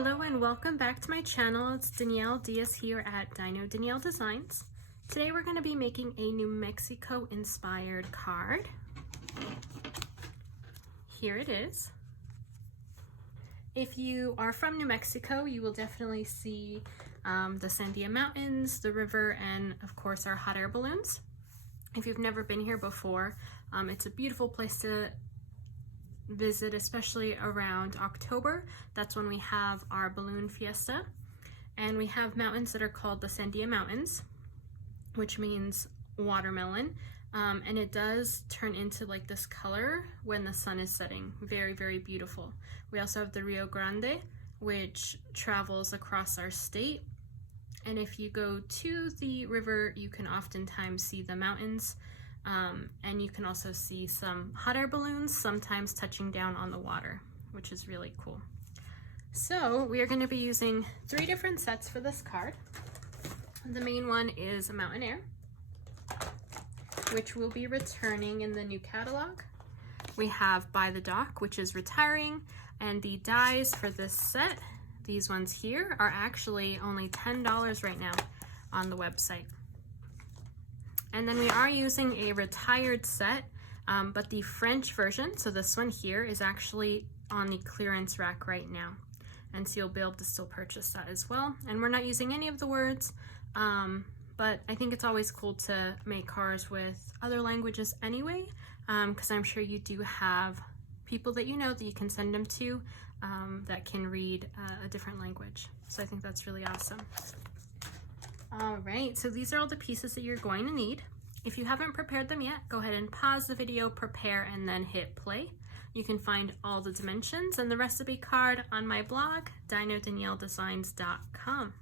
Hello and welcome back to my channel. It's Danielle Diaz here at Danielle Designs. Today we're going to be making a New Mexico inspired card. Here it is. If you are from New Mexico, you will definitely see the Sandia Mountains, the river, and of course our hot air balloons. If you've never been here before, it's a beautiful place to visit, especially around October. That's when we have our balloon fiesta, and we have mountains that are called the Sandia Mountains, which means watermelon, and it does turn into like this color when the sun is setting. Very, very beautiful. We also have the Rio Grande, which travels across our state, and if you go to the river, you can oftentimes see the mountains. And you can also see some hot air balloons sometimes touching down on the water, which is really cool. So we are going to be using 3 different sets for this card. The main one is a Mountain Air, which will be returning in the new catalog. We have By the Dock, which is retiring, and the dies for this set, these ones here, are actually only $10 right now on the website. And then we are using a retired set, but the French version, so this one here, is actually on the clearance rack right now. And so you'll be able to still purchase that as well. And we're not using any of the words, but I think it's always cool to make cards with other languages anyway, because I'm sure you do have people that you know that you can send them to that can read a different language. So I think that's really awesome. All right, so these are all the pieces that you're going to need. If you haven't prepared them yet, go ahead and pause the video, prepare, and then hit play. You can find all the dimensions and the recipe card on my blog, DinoDanielleDesigns.com.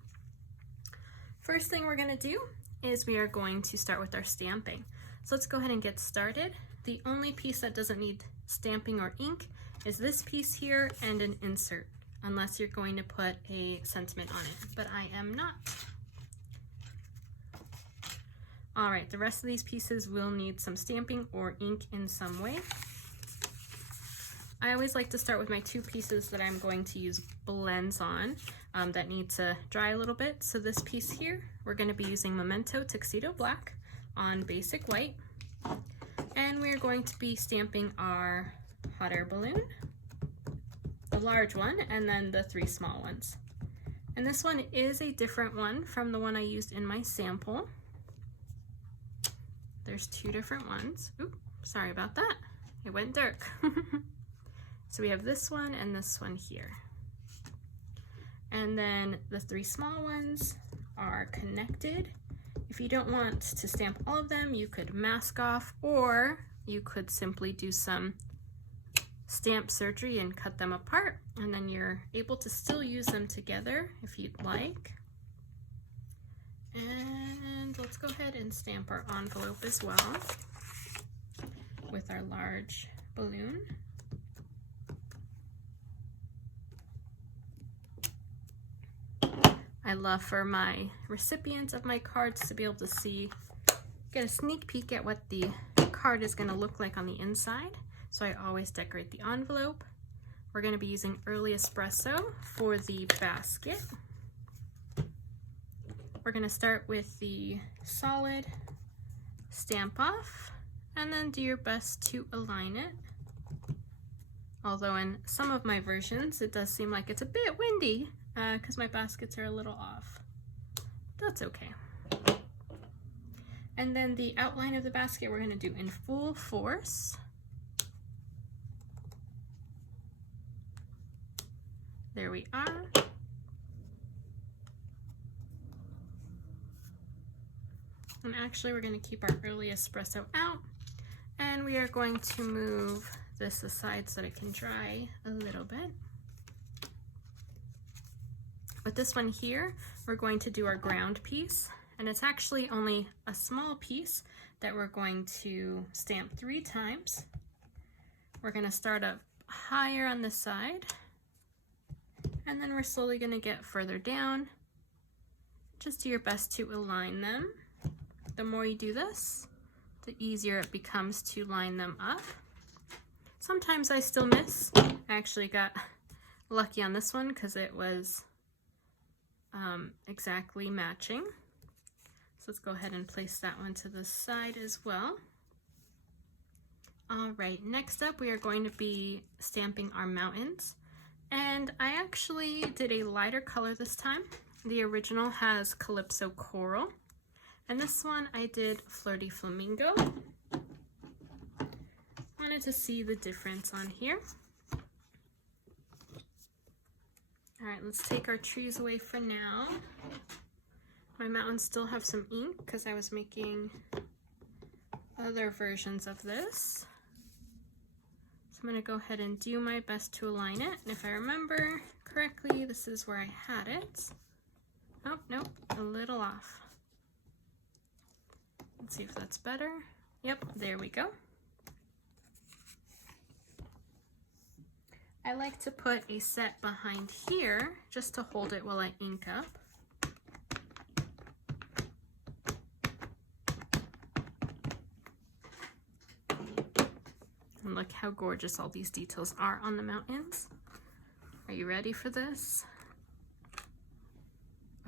First thing we're going to do is we are going to start with our stamping. So let's go ahead and get started. The only piece that doesn't need stamping or ink is this piece here and an insert, unless you're going to put a sentiment on it, but I am not. All right, the rest of these pieces will need some stamping or ink in some way. I always like to start with my 2 pieces that I'm going to use blends on that need to dry a little bit. So this piece here, we're going to be using Memento Tuxedo Black on basic white. And we're going to be stamping our hot air balloon, the large one, and then the 3 small ones. And this one is a different one from the one I used in my sample. There's 2 different ones. Oops, sorry about that. It went dark. So we have this one and this one here. And then the 3 small ones are connected. If you don't want to stamp all of them, you could mask off, or you could simply do some stamp surgery and cut them apart, and then you're able to still use them together if you'd like. And let's go ahead and stamp our envelope as well with our large balloon. I love for my recipients of my cards to be able to get a sneak peek at what the card is going to look like on the inside. So I always decorate the envelope. We're going to be using Early Espresso for the basket. We're going to start with the solid, stamp off, and then do your best to align it. Although in some of my versions, it does seem like it's a bit windy because my baskets are a little off. That's okay. And then the outline of the basket we're going to do in full force. There we are. And actually we're going to keep our Early Espresso out, and we are going to move this aside so that it can dry a little bit. With this one here, we're going to do our ground piece, and it's actually only a small piece that we're going to stamp 3 times. We're going to start up higher on this side, and then we're slowly going to get further down. Just do your best to align them. The more you do this, the easier it becomes to line them up. Sometimes I still miss. I actually got lucky on this one because it was exactly matching. So let's go ahead and place that one to the side as well. All right, next up we are going to be stamping our mountains. And I actually did a lighter color this time. The original has Calypso Coral. And this one I did Flirty Flamingo. Wanted to see the difference on here. All right, let's take our trees away for now. My mountains still have some ink because I was making other versions of this. So I'm going to go ahead and do my best to align it. And if I remember correctly, this is where I had it. Oh, nope, a little off. Let's see if that's better. Yep, there we go. I like to put a set behind here just to hold it while I ink up. And look how gorgeous all these details are on the mountains. Are you ready for this?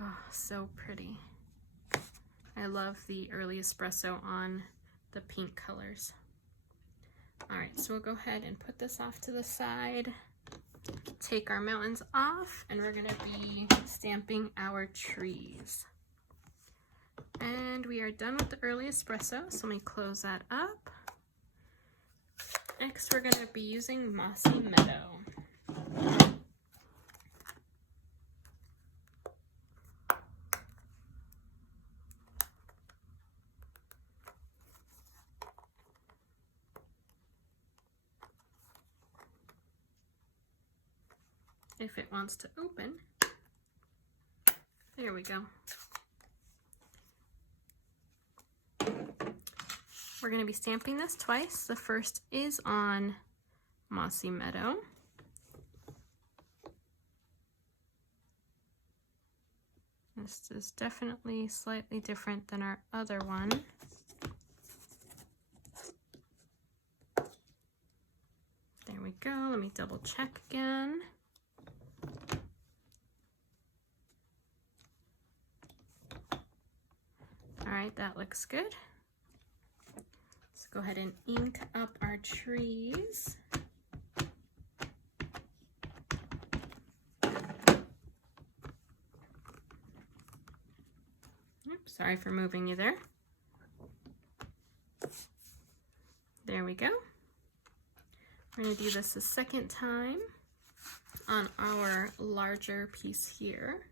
Oh, so pretty. I love the early espresso on the pink colors. All right, so we'll go ahead and put this off to the side. Take our mountains off, and we're gonna be stamping our trees. And we are done with the early espresso, so let me close that up. Next, we're gonna be using Mossy Meadow. If it wants to open. There we go. We're going to be stamping this twice. The first is on Mossy Meadow. This is definitely slightly different than our other one. There we go. Let me double check again. All right, that looks good. Let's go ahead and ink up our trees. Oops, sorry for moving you there. There we go. We're going to do this a second time on our larger piece here.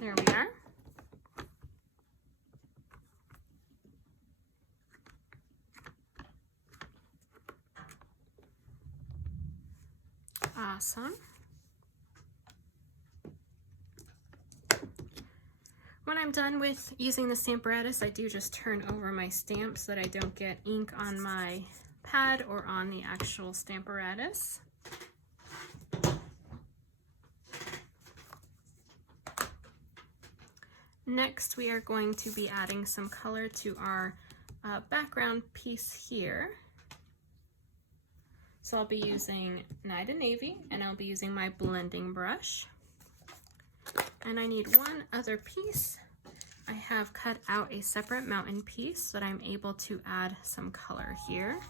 There we are. Awesome. When I'm done with using the Stamparatus, I do just turn over my stamp so that I don't get ink on my pad or on the actual Stamparatus. Next, we are going to be adding some color to our background piece here. So I'll be using Night and Navy, and I'll be using my blending brush. And I need one other piece. I have cut out a separate mountain piece so that I'm able to add some color here.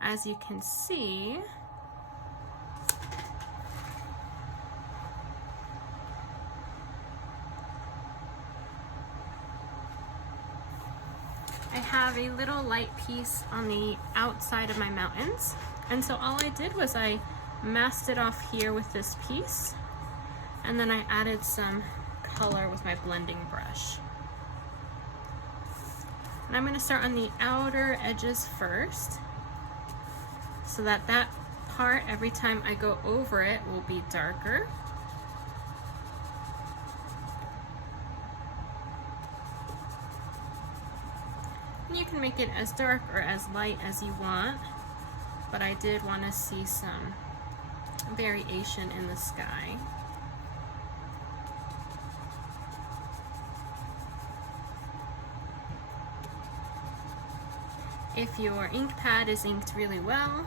As you can see, I have a little light piece on the outside of my mountains, and so all I did was I masked it off here with this piece, and then I added some color with my blending brush. And I'm going to start on the outer edges first, so that that part, every time I go over it, will be darker. And you can make it as dark or as light as you want. but I did want to see some variation in the sky. If your ink pad is inked really well,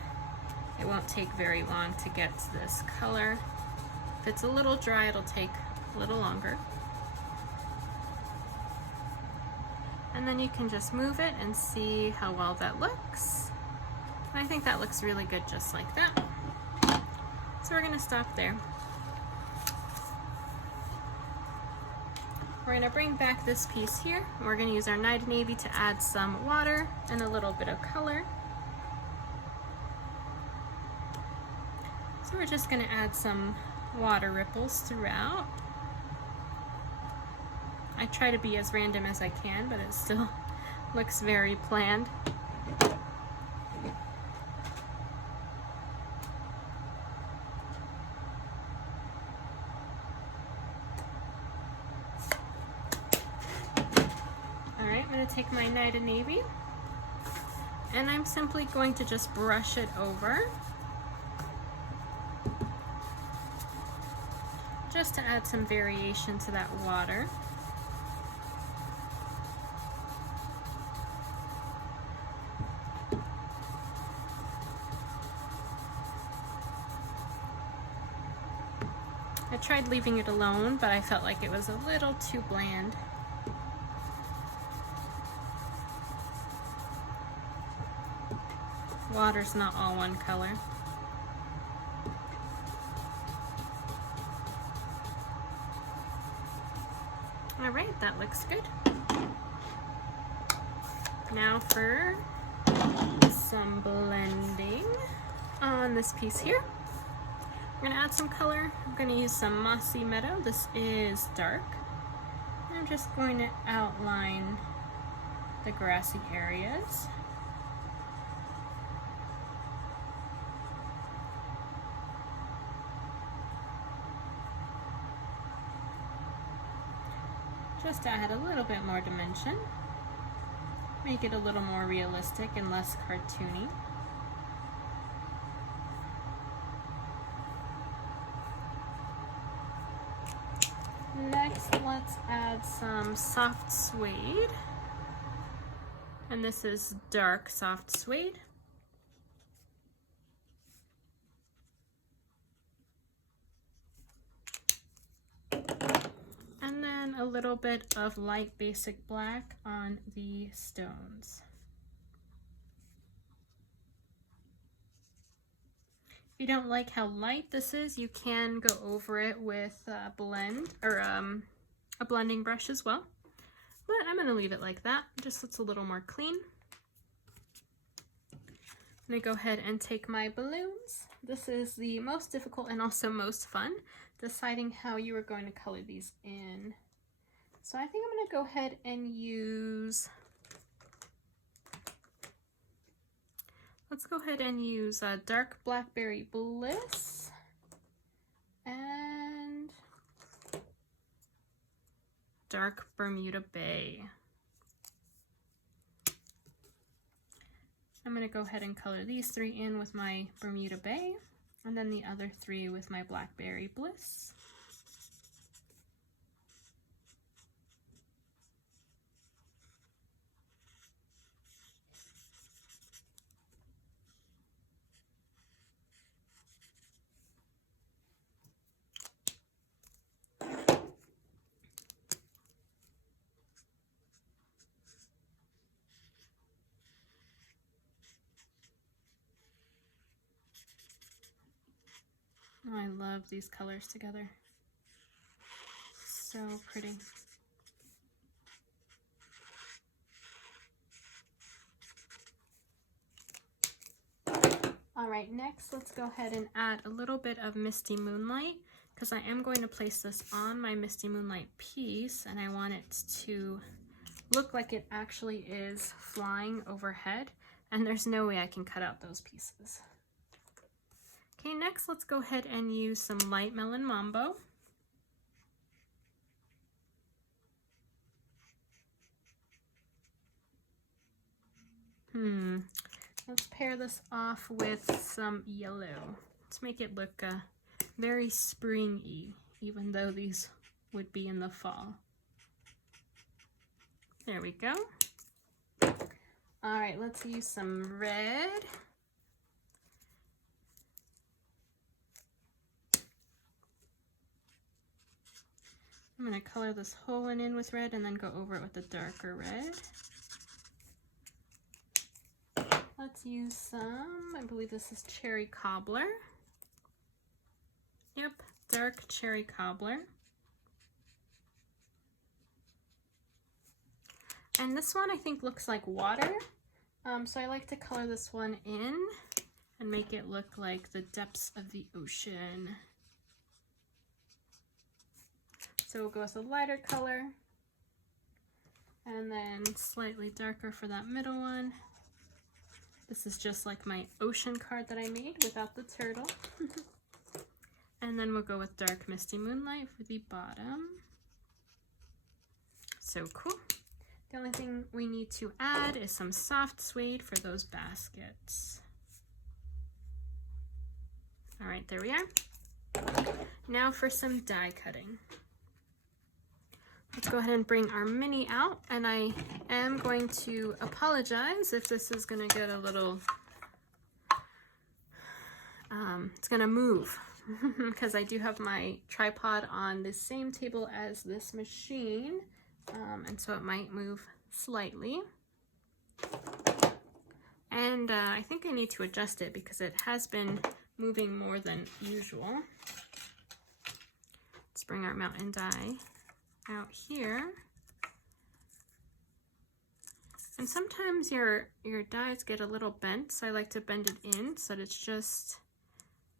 it won't take very long to get to this color. If it's a little dry, it'll take a little longer. And then you can just move it and see how well that looks. I think that looks really good just like that. So we're gonna stop there. We're gonna bring back this piece here. We're gonna use our Night Navy to add some water and a little bit of color. So we're just gonna add some water ripples throughout. I try to be as random as I can, but it still looks very planned. Alright, I'm going to take my Night Navy and I'm simply going to just brush it over, just to add some variation to that water. I tried leaving it alone, but I felt like it was a little too bland. Water's not all one color. All right, that looks good. Now for some blending on this piece here. I'm gonna add some color. I'm gonna use some Mossy Meadow. This is dark. I'm just going to outline the grassy areas. Just to add a little bit more dimension. Make it a little more realistic and less cartoony. Next, let's add some soft suede. And this is dark soft suede. And then a little bit of light basic black on the stones. If you don't like how light this is, you can go over it with a blend or a blending brush as well. But I'm going to leave it like that, just so it's a little more clean. I'm going to go ahead and take my balloons. This is the most difficult and also most fun, deciding how you are going to color these in. So I think I'm going to go ahead and use, let's go ahead and use Dark Blackberry Bliss and Dark Bermuda Bay. I'm going to go ahead and color these three in with my Bermuda Bay, and then the other three with my Blackberry Bliss. Oh, I love these colors together. So pretty. All right, next let's go ahead and add a little bit of Misty Moonlight, because I am going to place this on my Misty Moonlight piece and I want it to look like it actually is flying overhead, and there's no way I can cut out those pieces. Okay, next let's go ahead and use some light Melon Mambo. Let's pair this off with some yellow. Let's make it look very springy, even though these would be in the fall. There we go. All right, let's use some red. I'm going to color this whole one in with red and then go over it with a darker red. Let's use some, I believe this is cherry cobbler. Yep, dark cherry cobbler. And this one I think looks like water. So I like to color this one in and make it look like the depths of the ocean. So we'll go with a lighter color and then slightly darker for that middle one. This is just like my ocean card that I made without the turtle. And then we'll go with dark misty moonlight for the bottom. So cool. The only thing we need to add is some soft suede for those baskets. All right, there we are. Now for some die cutting. Let's go ahead and bring our mini out, and I am going to apologize if this is gonna get a little, it's gonna move because I do have my tripod on the same table as this machine, and so it might move slightly. And I think I need to adjust it because it has been moving more than usual. Let's bring our mountain die out here. And sometimes your dies get a little bent, so I like to bend it in so that it's just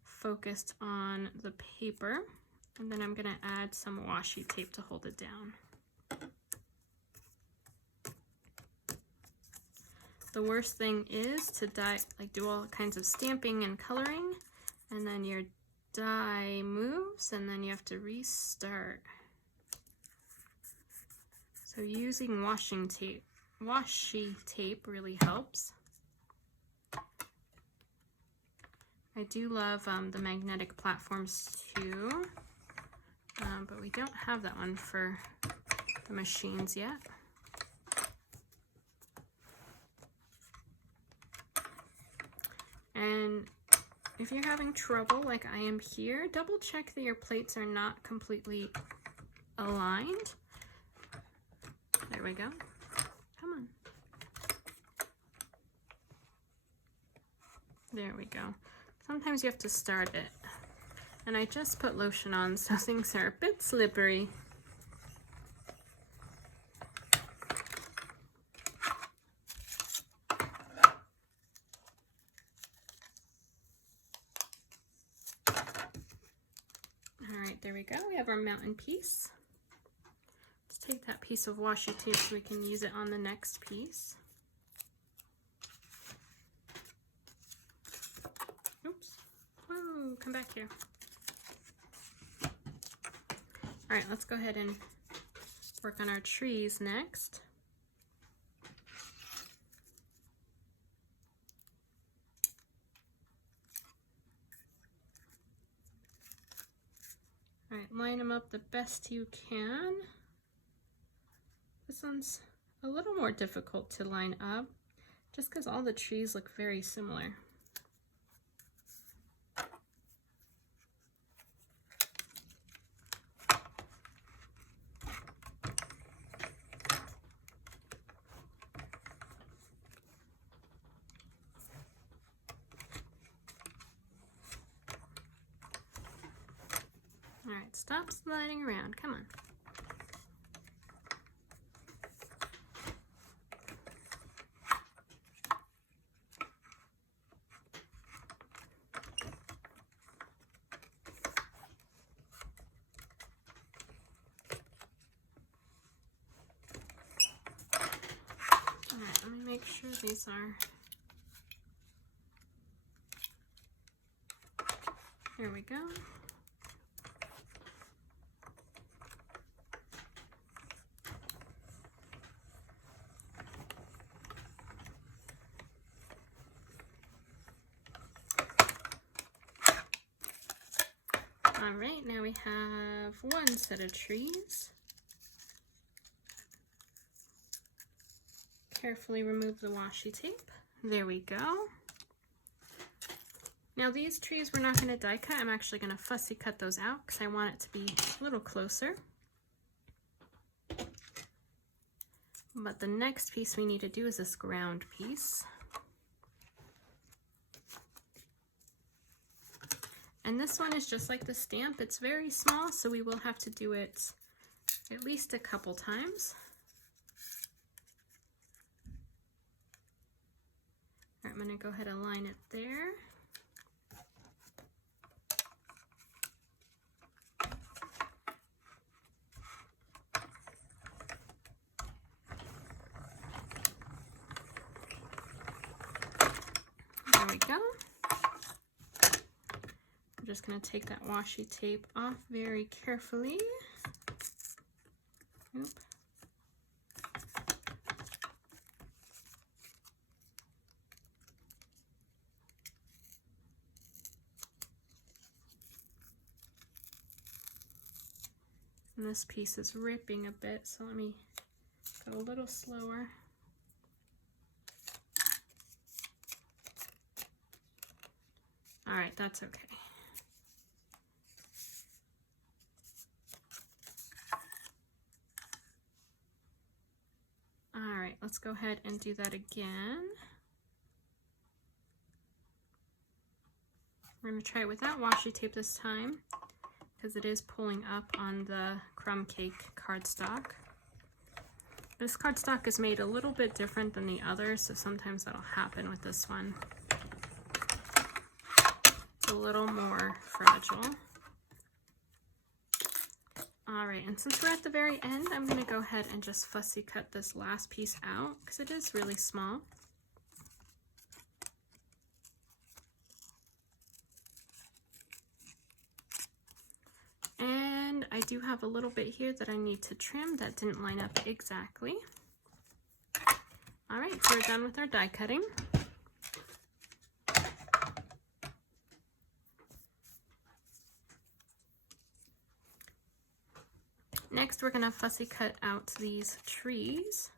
focused on the paper. And then I'm gonna add some washi tape to hold it down. The worst thing is to do all kinds of stamping and coloring, and then your die moves and then you have to restart. So using washi tape really helps. I do love the magnetic platforms too, but we don't have that one for the machines yet. And if you're having trouble like I am here, double check that your plates are not completely aligned. There we go. Come on. There we go. Sometimes you have to start it. And I just put lotion on, so things are a bit slippery. All right, there we go. We have our mountain piece. Take that piece of washi tape so we can use it on the next piece. Oops. Whoa, come back here. All right, let's go ahead and work on our trees next. All right, line them up the best you can. This one's a little more difficult to line up just because all the trees look very similar. All right, stop sliding around, come on. Let me make sure these are, there we go. All right, now we have one set of trees. Carefully remove the washi tape. There we go. Now these trees we're not going to die cut. I'm actually going to fussy cut those out because I want it to be a little closer. But the next piece we need to do is this ground piece. And this one is just like the stamp. It's very small, so we will have to do it at least a couple times. All right, I'm going to go ahead and line it there. There we go. I'm just going to take that washi tape off very carefully. Oop. And this piece is ripping a bit, so let me go a little slower. All right, that's okay. All right, let's go ahead and do that again. We're going to try it without washi tape this time because it is pulling up on the crumb cake cardstock. This cardstock is made a little bit different than the others, so sometimes that'll happen with this one. It's a little more fragile. All right, and since we're at the very end, I'm going to go ahead and just fussy cut this last piece out because it is really small. And I do have a little bit here that I need to trim that didn't line up exactly. All right, so we're done with our die cutting. Next, we're going to fussy cut out these trees.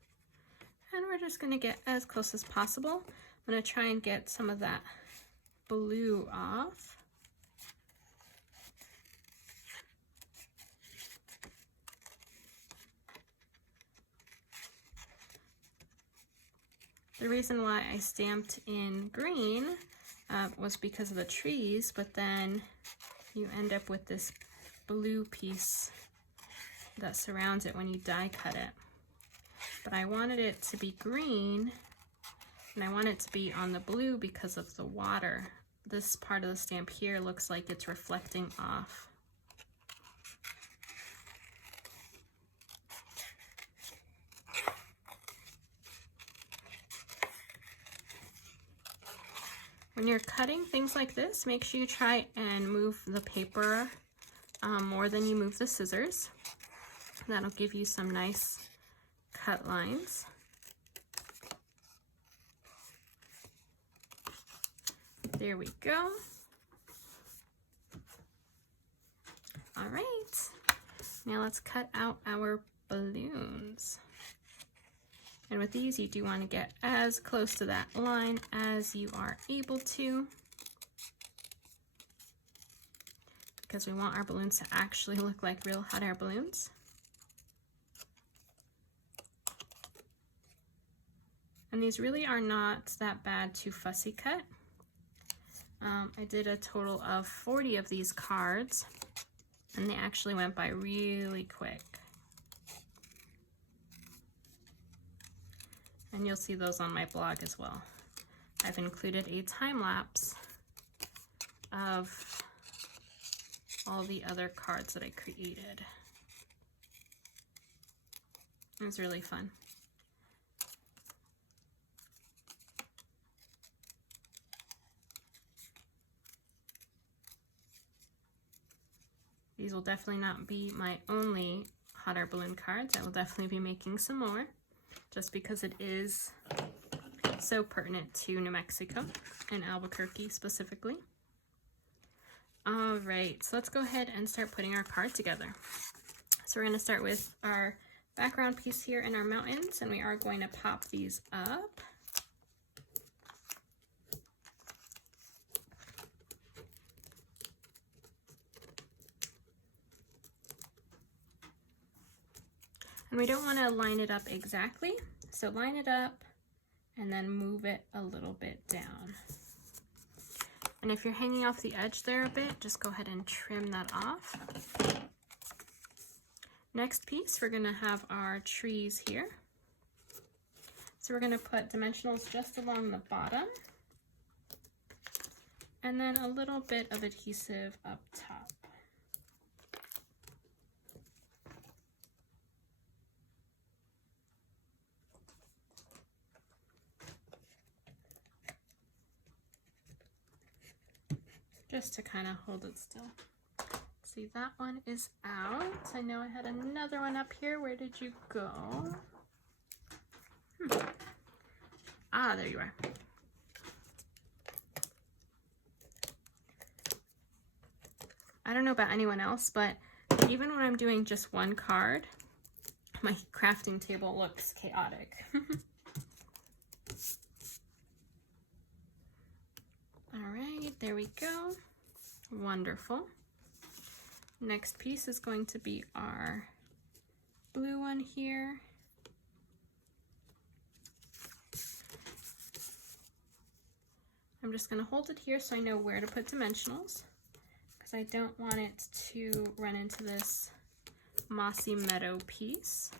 And we're just going to get as close as possible. I'm going to try and get some of that blue off. The reason why I stamped in green was because of the trees, but then you end up with this blue piece that surrounds it when you die cut it. But I wanted it to be green, and I want it to be on the blue because of the water. This part of the stamp here looks like it's reflecting off. When you're cutting things like this, make sure you try and move the paper more than you move the scissors. That'll give you some nice cut lines. There we go. All right, now let's cut out our balloons. And with these, you do want to get as close to that line as you are able to, because we want our balloons to actually look like real hot air balloons. And these really are not that bad to fussy cut. I did a total of 40 of these cards, and they actually went by really quick. And you'll see those on my blog as well. I've included a time lapse of all the other cards that I created. It was really fun. These will definitely not be my only hot air balloon cards. I will definitely be making some more, just because it is so pertinent to New Mexico and Albuquerque specifically. All right, so let's go ahead and start putting our card together. So we're going to start with our background piece here in our mountains, and we are going to pop these up. And we don't want to line it up exactly, so line it up and then move it a little bit down. And if you're hanging off the edge there a bit, just go ahead and trim that off. Next piece, we're going to have our trees here. So we're going to put dimensionals just along the bottom, and then a little bit of adhesive up top. Just to kind of hold it still. See, that one is out. I know I had another one up here. Where did you go? Ah, there you are. I don't know about anyone else, but even when I'm doing just one card, my crafting table looks chaotic. All right, there we go. Wonderful. Next piece is going to be our blue one here. I'm just going to hold it here so I know where to put dimensionals, because I don't want it to run into this mossy meadow piece.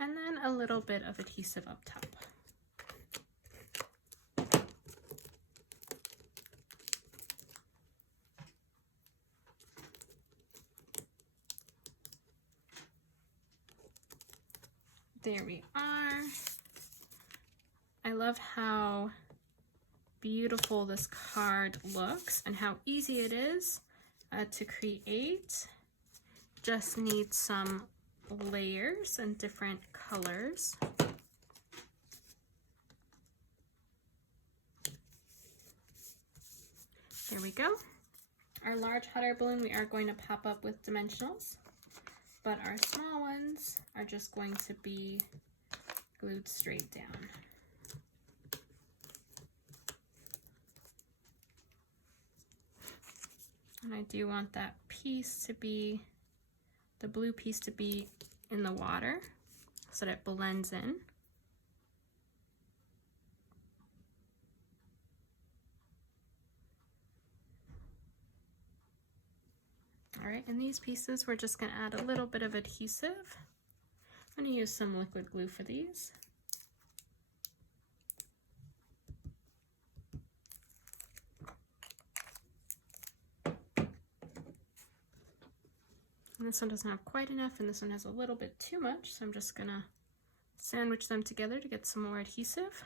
And then a little bit of adhesive up top. There we are. I love how beautiful this card looks and how easy it is to create. Just need some layers and different colors. There we go. Our large hot air balloon we are going to pop up with dimensionals, but our small ones are just going to be glued straight down. And I do want that piece to be, the blue piece to be in the water so that it blends in. All right, and these pieces we're just going to add a little bit of adhesive. I'm going to use some liquid glue for these. And this one doesn't have quite enough, and this one has a little bit too much, so I'm just gonna sandwich them together to get some more adhesive.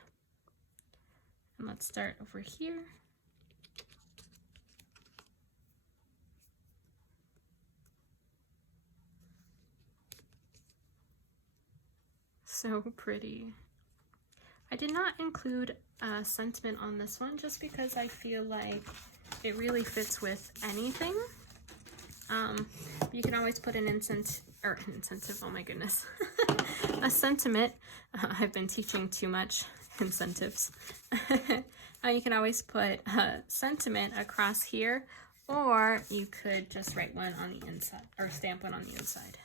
And let's start over here. So pretty. I did not include a sentiment on this one just because I feel like it really fits with anything. You can always put an incentive, oh my goodness, a sentiment. I've been teaching too much incentives. You can always put a sentiment across here, or you could just write one on the inside, or stamp one on the inside.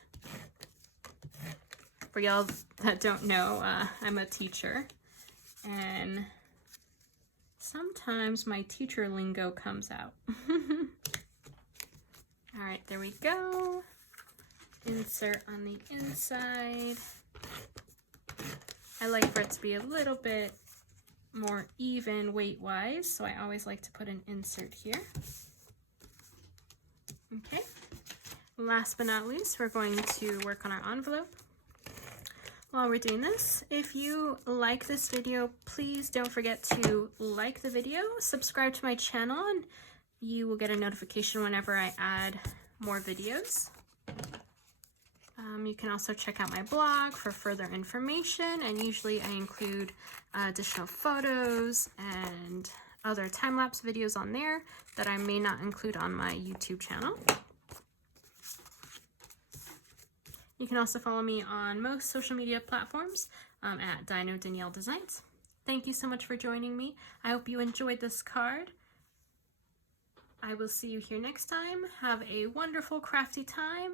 For y'all that don't know, I'm a teacher, and sometimes my teacher lingo comes out. All right, there we go. Insert on the inside. I like for it to be a little bit more even weight-wise, so I always like to put an insert here. Okay. Last but not least, we're going to work on our envelope. While we're doing this, if you like this video, please don't forget to like the video, subscribe to my channel, and you will get a notification whenever I add more videos. You can also check out my blog for further information, and usually I include additional photos and other time-lapse videos on there that I may not include on my YouTube channel. You can also follow me on most social media platforms at Dino Danielle Designs. Thank you so much for joining me. I hope you enjoyed this card. I will see you here next time. Have a wonderful crafty time.